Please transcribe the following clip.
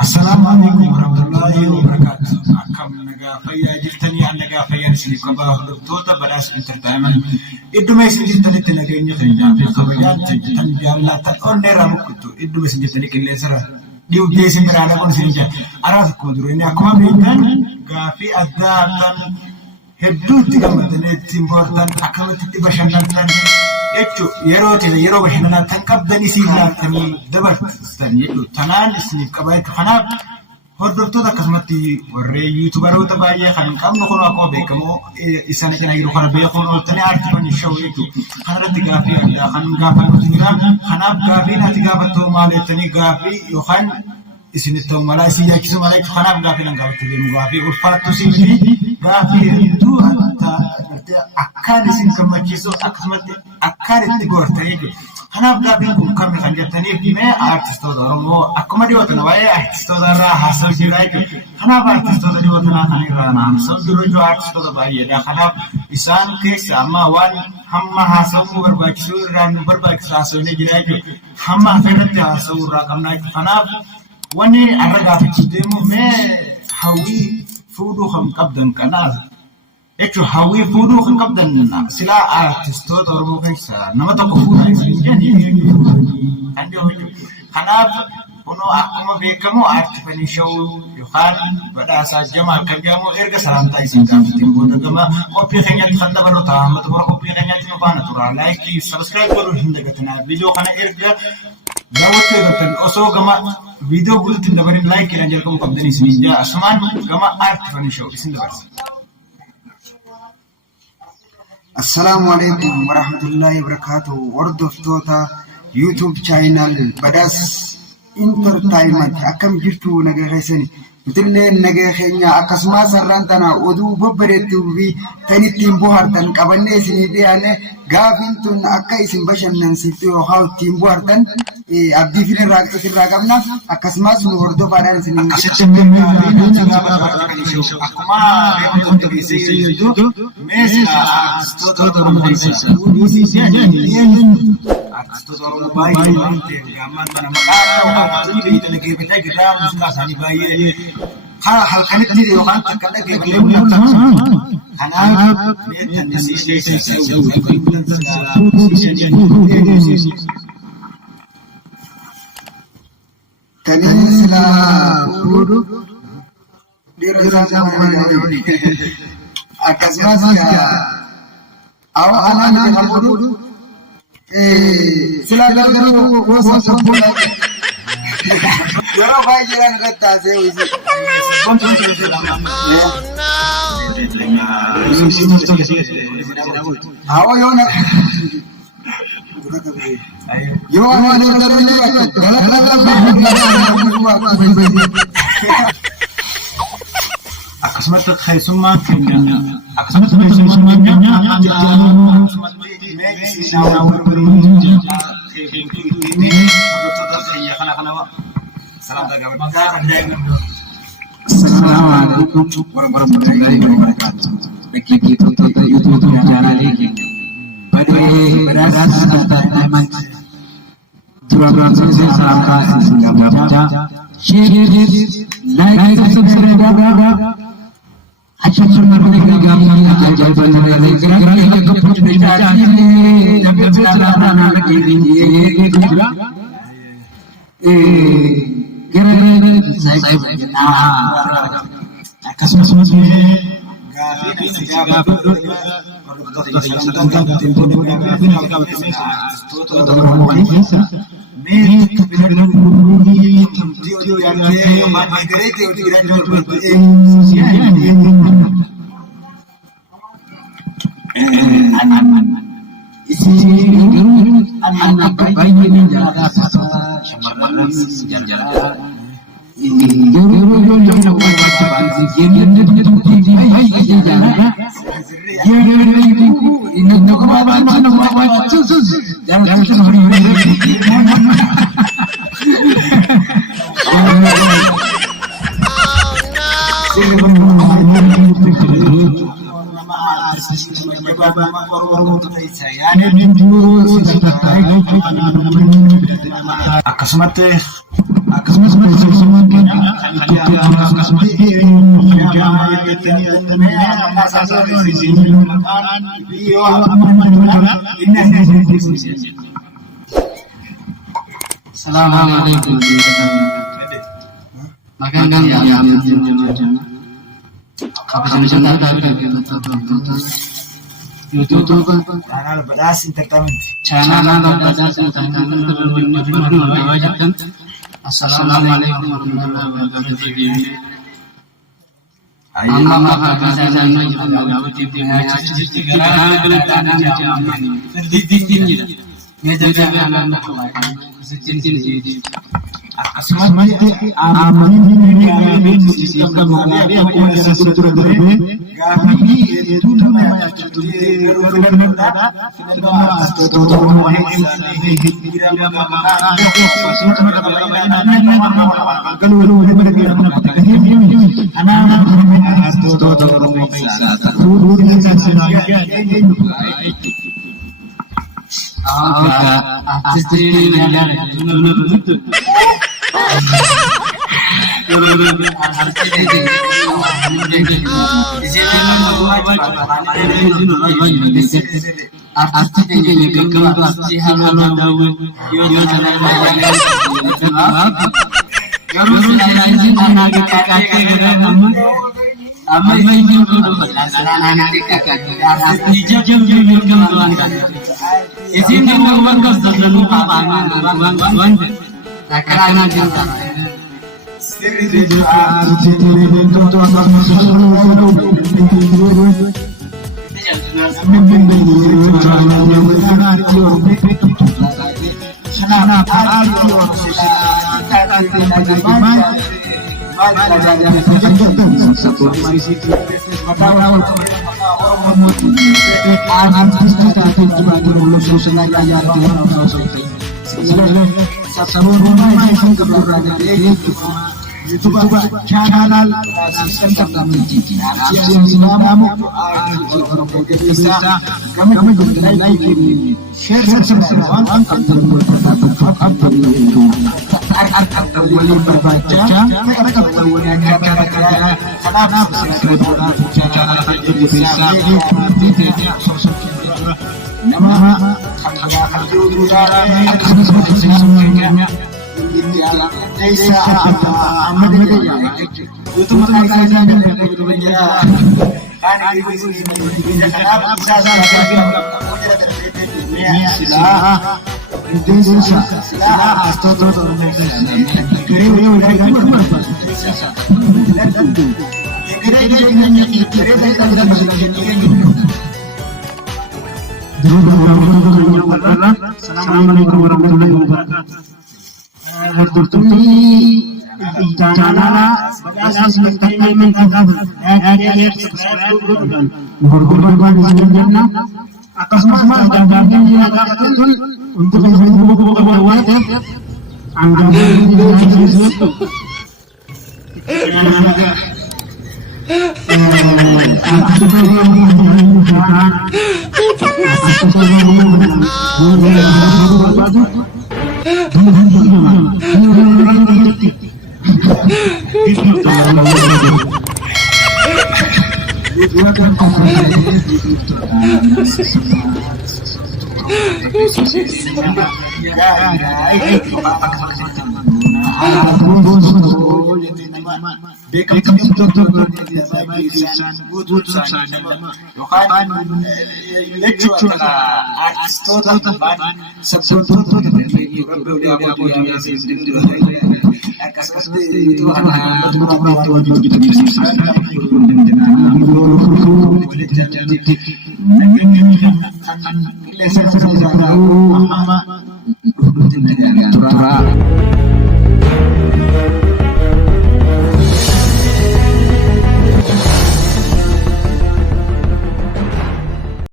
Assalamualaikum warahmatullahi wabarakatuh. Akkam nagaa fayyaa jirtanii an nagaa fayyaan isiniif qabaa hordoftoota badhaasa entertainment idduma isin jirtanitti nageenya keenyaa fi kabajaan tajaajilan jaallattan onneerraa mukkuttu idduma isin jirtanii qilleensarra dhiwdee isin biraa dhaquun isin jira araaf akkuma dureenya akkuma beektan gaafii adda addaan hedduutti gammadanii ittiin boortan akkamitti bashannantan jechuun yeroo bashannanaa tan qabdan isin laatanii dabarsan jechuudha. Tanaan isiniif qabaa jechuudha. Kanaaf hordoftoota akkasumatti warreen yuutubaroota baay'ee kan qabnu kun akkuma beekamu isaan kana yeroo kana beekuun ooltanii aartifanii shawuu jechuudha. Kanarratti gaafii addaa kan gaafatu jira. Kanaaf gaafii ati gaafattu maal jettanii gaafii yookaan isinitti ta'u malaa isin yaachisu malaa jechuudha. Kanaaf gaafii nan gaafatu deemu gaafii ulfaattu siifii gaafii hedduu akkaan isin gammachiisu akkasumatti akkaan itti goortan jechuudha. Kanaaf gaafiin kun kammi kan jettaniif mee aartistoota Oromoo akkuma dhiyootana baay'ee aartistoota irraa haasa'u jira jechuudha. Kanaaf aartistoota dhiyootanaa kan irraa haasa'u jiru jechuudha. Aartistoota baay'eedha. Kanaaf isaan keessa amma waan hamma haasa'uu barbaachisu irraa nu barbaachisu haasa'uun jira jechuudha. Hamma afeerratti haasa'uu irraa qabna jechuudha. Kanaaf wanni arra gaafichi deemu mee hawwii fuudhuu kan qabdan kanaaf jechuun hawwii fuudhuu kan qabdan silaa aartistoota Oromoo keessa nama tokko fuudhaa isin jedhanii kanaaf kunoo akkuma beekamu aartifanii shawuu yookaan badhaasaa Jamaal kan jedhamu erga salaamtaa isin gaafateen booda gama qophii keenyatti kan dabarru ta'a. Amma xumura qophii keenyatti nu faana tura. Laayikii sabiskiraayib godhuu hin dagatinaa. Viidiyoo kana erga daawwattee eeggattan osoo gama viidiyoo guutuutti dabarin laayikiidhaan jalqabuu qabdan isin jaa asumaan gama aartifanii shawuu isin dabarsa. Assalamualaikum warahmatullahi wabarakatuh. Hordoftoota YouTube channel Badhaasa Entertainment akkam jirtu nagaa keessani nutillee nagaa keenya akkasumas sarraan tana oduu babbareedduu fi tan ittiin bohaartan qabannee isinii dhiyaanne gaafiin tun akka isin bashannansiiftu yookaan ittiin bohaartan abdii fi irraa qabna akkasumas nu hordofaadhaan isin akkuma beekamtoota keessatti meeshaa aartistoota Oromoo keessa aartistoota Oromoo baay'ee waan ta'eef gaamman kana maqaa ta'uu dhaggeeffataa jirra. Muuziqaa isaanii baay'ee halkanitti yookaan takka dhaggeeffatee mul'ata. Kanaaf meeshaan Tanisla fuudhu dhiirota mana akkasumas awa anaan kan fuudhu sila gargaru gosa fuudha yeroo baay'ee irratti taasee awa yoona yo amane darle akkasumas keessummaa keenya akkasumas keessummaa keenya Assalamualaikum warahmatullahi wabarakatuh. Dhaggeeffattoota YouTube chaanalii keenya badhaasa entertainment duraan saamtaa isin gaafachaa share like subscribe achitti marfamee gaafii ajaa'ibaa ta'e gara gabbatu chaanalii namni biraa nama keenya jira akkasumas akkasumas Assalamualaikum. Makan ya YouTube channel Badas Entertainment. Assalamualaikum warahmatullahi wabarakatuh. Assalamualaikum warahmatullahi wabarakatuh.